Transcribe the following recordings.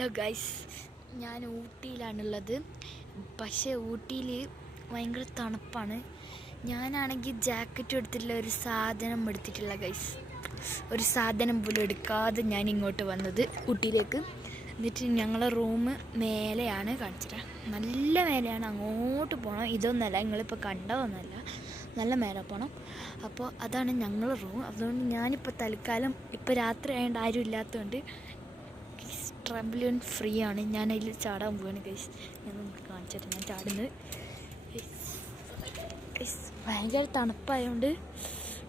Hello guys, ഞാൻ ഊട്ടിയിലാണുള്ളത്. പക്ഷേ ഊട്ടിയിൽ ഭയങ്കര തണുപ്പാണ്. ഞാനാണെങ്കിൽ ജാക്കറ്റും എടുത്തിട്ടില്ല, ഒരു സാധനം എടുത്തിട്ടില്ല ഗൈസ്. ഒരു സാധനം പോലും എടുക്കാതെ ഞാൻ ഇങ്ങോട്ട് വന്നത് ഊട്ടിയിലേക്ക്. എന്നിട്ട് ഞങ്ങളെ റൂം മേലെയാണ് കാണിച്ചത്. നല്ല മേലെയാണ്, അങ്ങോട്ട് പോകണം. ഇതൊന്നല്ല, നിങ്ങളിപ്പോൾ കണ്ടതൊന്നല്ല, നല്ല മേലെ പോകണം. അപ്പോൾ അതാണ് ഞങ്ങളുടെ റൂം. അതുകൊണ്ട് ഞാനിപ്പോൾ തൽക്കാലം ഇപ്പോൾ രാത്രി ആയതുകൊണ്ട് ആരും ഇല്ലാത്തതുകൊണ്ട് ട്രാംപോലിൻ ഫ്രീ ആണ്. ഞാൻ അതിൽ ചാടാൻ പോവാണ് ഗൈസ്. ഞാൻ നിങ്ങൾക്ക് കാണിച്ചിട്ട് ഞാൻ ചാടുന്നത്. ഭയങ്കര തണുപ്പായതുകൊണ്ട്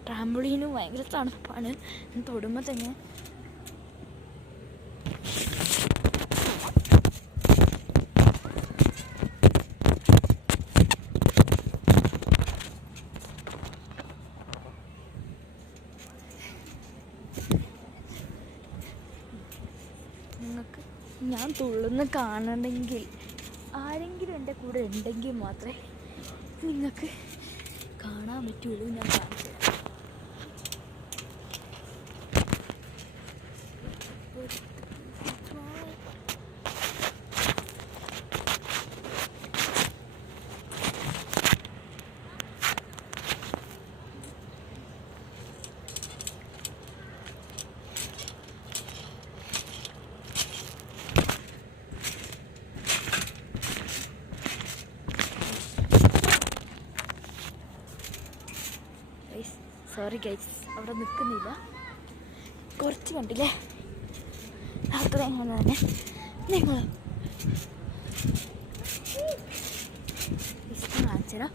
ട്രാംപോലീനും ഭയങ്കര തണുപ്പാണ്. ഞാൻ തൊടുമ്പോൾ തന്നെ നിങ്ങൾക്ക് ഞാൻ തുള്ളുന്ന കാണണമെങ്കിൽ ആരെങ്കിലും എൻ്റെ കൂടെ ഉണ്ടെങ്കിൽ മാത്രമേ നിങ്ങൾക്ക് കാണാൻ പറ്റുള്ളൂ. ഞാൻ കാണിച്ചു തരാം. സോറി ഗൈസ്, അവിടെ നിൽക്കുന്നില്ല. കുറച്ച് കണ്ടില്ലേ, അത്ര എങ്ങനെ തന്നെ നിങ്ങൾ കാണിച്ചതാ.